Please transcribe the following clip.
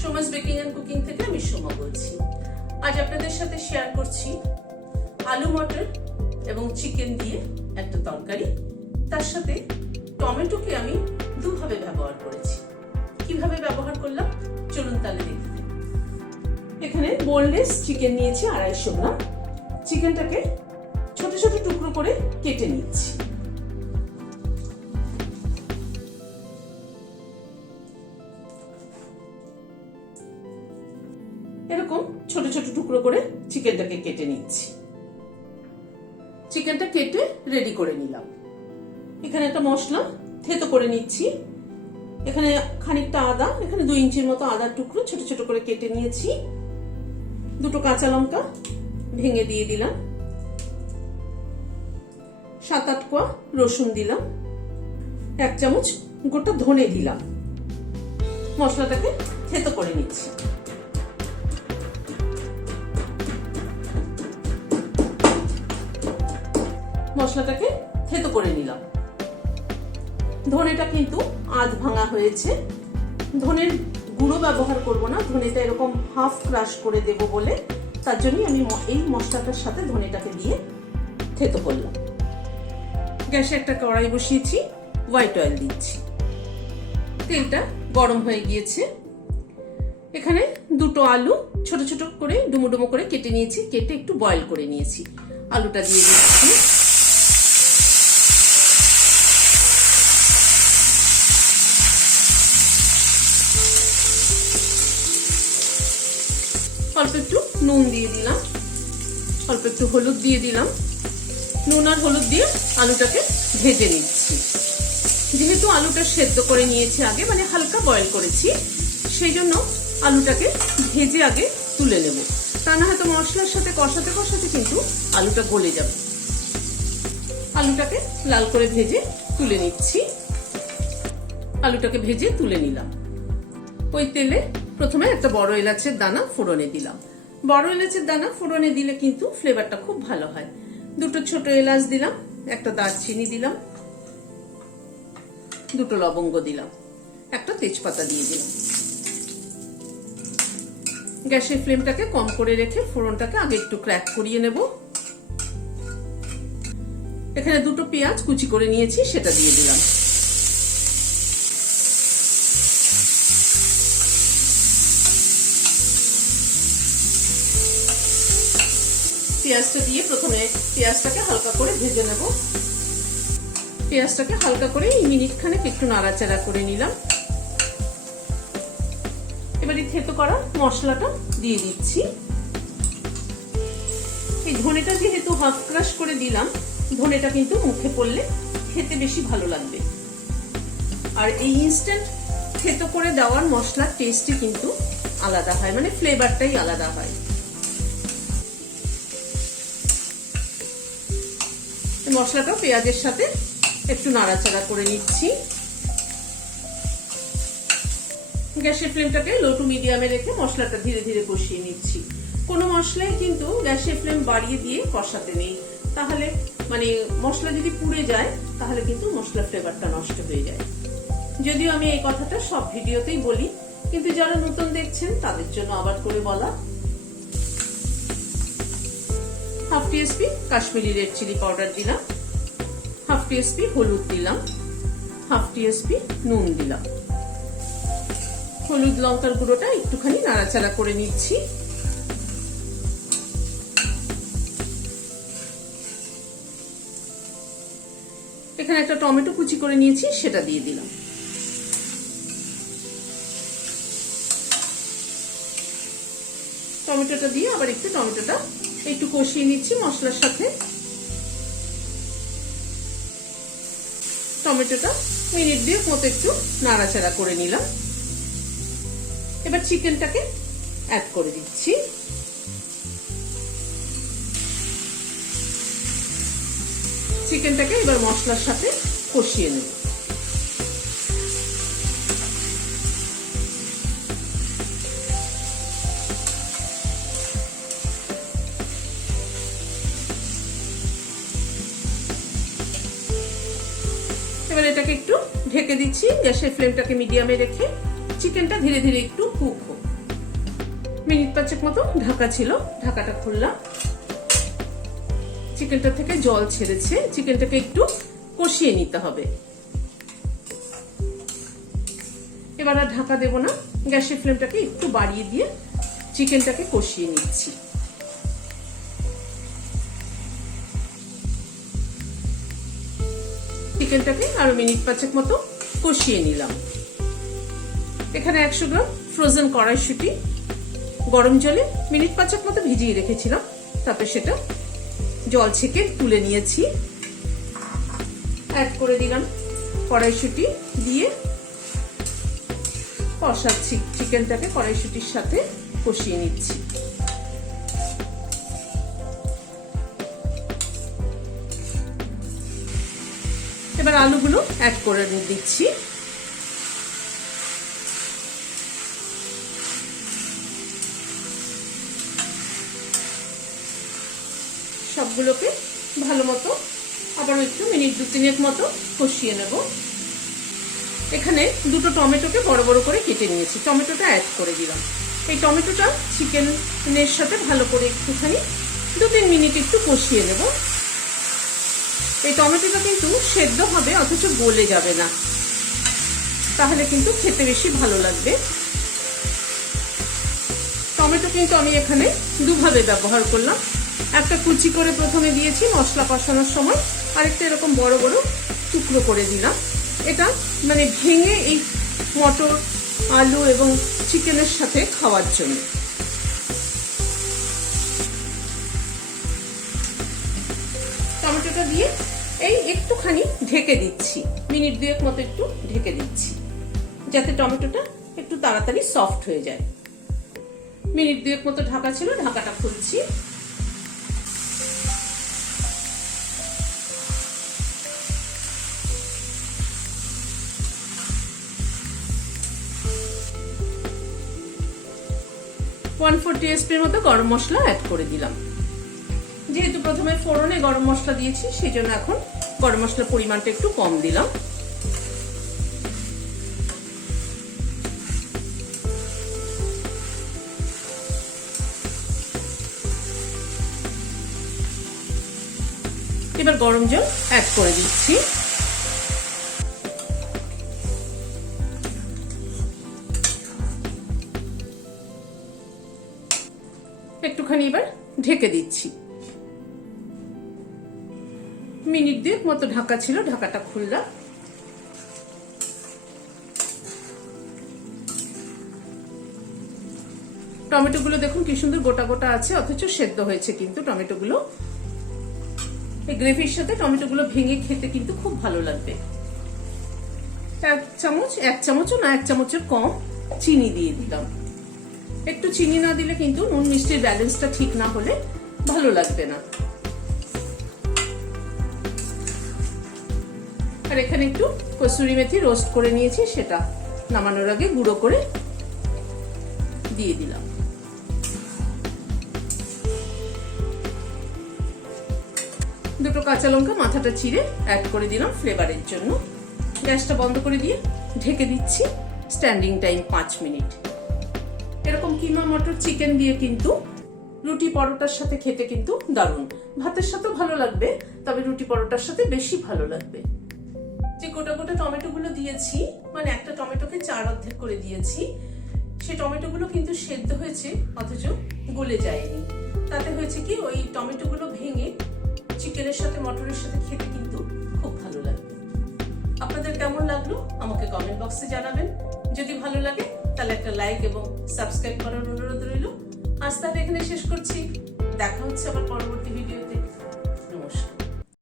Soma's baking and cooking থেকে আমি সোমা বলছি। আজ আপনাদের সাথে শেয়ার করছি আলু মটর এবং চিকেন দিয়ে একটা তরকারি। তার সাথে টমেটোকে আমি দুভাবে ব্যবহার করেছি। কিভাবে ব্যবহার করলাম চলুন তাহলে দেখতে। এখানে বোনলেস চিকেন নিয়েছি 250 গ্রাম। চিকেনটাকে ছোট ছোট টুকরো করে কেটে নিচ্ছি। এরকম ছোট ছোট টুকরো করে চিকেনটাকে কেটে নিচ্ছি। চিকেনটা কেটে রেডি করে নিলাম। এখানে একটা মশলা থেতো করে নিচ্ছি। এখানে খানিকটা আদা, এখানে 2 ইঞ্চির মতো আদার টুকরো ছোট ছোট করে কেটে নিয়েছি। 2টো কাঁচা লঙ্কা ভেঙে দিয়ে দিলাম। 7-8 কোয়া রসুন দিলাম। 1 চামচ গোটা ধনে দিলাম। মশলাটাকে থেতো করে নিচ্ছি। মশলাটাকে থেতো করে নিলাম। ধনেটা কিন্তু আধ ভাঙা হয়েছে। ধনের গুঁড়ো ব্যবহার করব না, ধনেটা এরকম হাফ ক্রাশ করে দেব বলে, তার জন্যই আমি এই মশলাটার সাথে ধনেটাকে দিয়ে থেতো করলাম। গ্যাসে একটা কড়াই বসিয়েছি, হোয়াইট অয়েল দিচ্ছি। তেলটা গরম হয়ে গিয়েছে। এখানে 2টো আলু ছোট ছোট করে ডুমো ডুমো করে কেটে নিয়েছি, কেটে একটু বয়েল করে নিয়েছি। আলুটা দিয়ে দিচ্ছি। অল্প একটু নুন দিয়ে দিলাম, অল্প একটু হলুদ দিয়ে দিলাম। নুন আর হলুদ দিয়ে আলুটাকে ভেজে নিচ্ছি। যেহেতু আলুটা সেদ্ধ করে নিয়েছি আগে, মানে হালকা বয়েল করেছি, সেই জন্য আলুটাকে ভেজে আগে তুলে নেব। তা না হয়তো মশলার সাথে কষাতে কষাতে কিন্তু আলুটা গলে যাবে। আলুটাকে লাল করে ভেজে তুলে নিচ্ছি। আলুটাকে ভেজে তুলে নিলাম। ওই তেলে প্রথমে একটা বড় এলাচের দানা ফোড়নে দিলাম। বড় এলাচের দানা ফোড়নে দিলে কিন্তু ফ্লেভারটা খুব ভালো হয়। 2টো ছোট এলাচ দিলাম, একটা দারচিনি দিলাম, 2টো লবঙ্গ দিলাম, একটা তেজপাতা দিয়ে দিলাম। গ্যাসের ফ্লেমটাকে কম করে রেখে ফোড়নটাকে আগে একটু ক্র্যাক করিয়ে নেব। এখানে 2টো পেঁয়াজ কুচি করে নিয়েছি, সেটা দিয়ে দিলাম। পেঁয়াজটা দিয়ে প্রথমে পেঁয়াজটাকে হালকা করে ভেজে নেব। পেঁয়াজটাকে হালকা করে মিনিট খানেক একটু নাড়াচাড়া করে নিলাম। এবারে থেতো করা মশলাটা দিয়ে দিচ্ছি। এই ধনেটা যেহেতু হাফ ক্রাশ করে দিলাম, ধনেটা কিন্তু মুখে পড়লে খেতে বেশি ভালো লাগবে। আর এই ইনস্ট্যান্ট থেতো করে দেওয়ার মশলার টেস্টই কিন্তু আলাদা হয়, মানে ফ্লেভারটাই আলাদা হয়। মশলাটা পেঁয়াজের সাথে একটু নাড়াচাড়া করে নিচ্ছি। গ্যাসের ফ্লেমটাকে লো টু মিডিয়ামে রেখে মশলাটা ধীরে ধীরে কষিয়ে নিচ্ছি। কোনো মশলাই কিন্তু গ্যাসের ফ্লেম বাড়িয়ে দিয়ে কষাতে নেই, তাহলে মানে মশলা যদি পুড়ে যায় তাহলে কিন্তু মশলার ফ্লেভারটা নষ্ট হয়ে যায়। যদিও আমি এই কথাটা সব ভিডিওতেই বলি, কিন্তু যারা নতুন দেখছেন তাদের জন্য আবার করে বলা। Half TSP Kashmiri red chilli powder দিলাম, হাফ টিএসপি হলুদ দিলাম, হাফ টিএসপি নুন দিলাম। হলুদ লঙ্কার গুঁড়োটা একটুখানি নাড়াচাড়া করে নিচ্ছি। এখানে একটা টমেটো কুচি করে নিয়েছি, সেটা দিয়ে দিলাম। টমেটোটা দিয়ে আবার একটু টমেটোটা একটু কষিয়ে নিচ্ছি মশলার সাথে। টমেটোটা মিনিট 2 মতো একটু নাড়াচাড়া করে নিলাম। এবার চিকেনটাকে অ্যাড করে দিচ্ছি। চিকেনটাকে এবার মশলার সাথে কষিয়ে নেব। এবার এটাকে একটু ঢেকে দিচ্ছি, গ্যাসের ফ্লেমটাকে মিডিয়ামে রেখে। চিকেনটা ধীরে ধীরে একটু কুক হোক। মিনিট 5 মতো ঢাকা ছিল, ঢাকাটা খুললাম। চিকেনটা থেকে জল ছেড়েছে, চিকেনটাকে একটু কষিয়ে নিতে হবে। এবার আর ঢাকা দেব না, গ্যাসের ফ্লেমটাকে একটু বাড়িয়ে দিয়ে চিকেনটাকে কষিয়ে নিচ্ছি। চিকেনটাকে আরো মিনিট 5 মতো কষিয়ে নিলাম। এখানে 100 গ্রাম ফ্রোজেন কড়াইশুঁটি গরম জলে মিনিট 5 মতো ভিজিয়ে রেখেছিলাম, তারপর সেটা জল ছেঁকে তুলে নিয়েছি। অ্যাড করে দিলাম কড়াইশুঁটি দিয়ে কষাচ্ছি, চিকেনটাকে কড়াইশুঁটির সাথে কষিয়ে নিচ্ছি। এবার আলুগুলো অ্যাড করে দিচ্ছি। সবগুলোকে ভালো মতো আবার একটু মিনিট 2-3 মতো কষিয়ে নেব। এখানে দুটো টমেটোকে বড় বড় করে কেটে নিয়েছি, টমেটোটা অ্যাড করে দিলাম। এই টমেটোটা চিকেনের সাথে ভালো করে একটুখানি 2-3 মিনিট একটু কষিয়ে নেব। এই টমেটোটা কিন্তু সেদ্ধ হবে, অথচ গলে যাবে না, তাহলে কিন্তু খেতে বেশি ভালো লাগবে। টমেটো কিন্তু আমি এখানে দুভাবে ব্যবহার করলাম। একটা কুচি করে প্রথমে দিয়েছি মশলা কষানোর সময়, আরেকটা এরকম বড় বড় টুকরো করে দিলাম। এটা মানে ভেঙে এই মটর, আলু এবং চিকেনের সাথে খাওয়ার জন্য। টমেটোটা দিয়ে এই একটুখানি ঢেকে দিচ্ছি, মিনিট 2 মতো একটু ঢেকে দিচ্ছি, যাতে টমেটোটা একটু তাড়াতাড়ি সফট হয়ে যায়। মিনিট 2 মতো ঢাকা ছিল, ঢাকাটা খুলছি। ওয়ান 4 টিস্পুনের মতো গরম মশলা অ্যাড করে দিলাম। যেহেতু প্রথমে ফোড়নে গরম মশলা দিয়েছি, সেই জন্য এখন গরম মশলার পরিমাণটা একটু কম দিলাম। এবার গরম জল অ্যাড করে দিচ্ছি। একটুখানি এবার ঢেকে দিচ্ছি। মিনিট 2 মতো ঢাকা ছিল, ঢাকাটা খুললাম। টমেটোগুলো দেখুন কি সুন্দর গোটা গোটা আছে, অথচ সেদ্ধ হয়েছে কিন্তু টমেটোগুলো। এই গ্রেভির সাথে টমেটোগুলো ভেঙে খেতে কিন্তু খুব ভালো লাগবে। 1 চামচও না, 1 চামচের কম চিনি দিয়ে দিলাম। একটু চিনি না দিলে কিন্তু নুন মিষ্টির ব্যালেন্সটা ঠিক না হলে ভালো লাগবে না। আর এখানে একটু কসুরি মেথি রোস্ট করে নিয়েছি, সেটা নামানোর আগে গুঁড়ো করে দিয়ে দিলাম। দুটো কাঁচা লঙ্কা মাথাটা চিড়ে অ্যাড করে দিলাম ফ্লেভারের জন্য। গ্যাসটা বন্ধ করে দিয়ে ঢেকে দিচ্ছি। Standing time 5 minute. এরকম কিমা মটর চিকেন দিয়ে কিন্তু রুটি পরোটার সাথে খেতে কিন্তু দারুণ। ভাতের সাথেও ভালো লাগবে, তবে রুটি পরোটার সাথে বেশি ভালো লাগবে। যে গোটা গোটা টমেটোগুলো দিয়েছি, মানে একটা টমেটোকে 4 অর্ধেক করে দিয়েছি, সেই টমেটোগুলো কিন্তু সেদ্ধ হয়েছে, অথচ গলে যায়নি। তাতে হয়েছে কি, ওই টমেটোগুলো ভেঙে চিকেনের সাথে মটরের সাথে খেতে কিন্তু খুব ভালো লাগবে। আপনাদের কেমন লাগলো আমাকে কমেন্ট বক্সে জানাবেন। যদি ভালো লাগে তাহলে একটা লাইক এবং সাবস্ক্রাইব করার অনুরোধ রইল। আজ তাহলে এখানে শেষ করছি, দেখা হচ্ছে আবার পরবর্তী ভিডিও।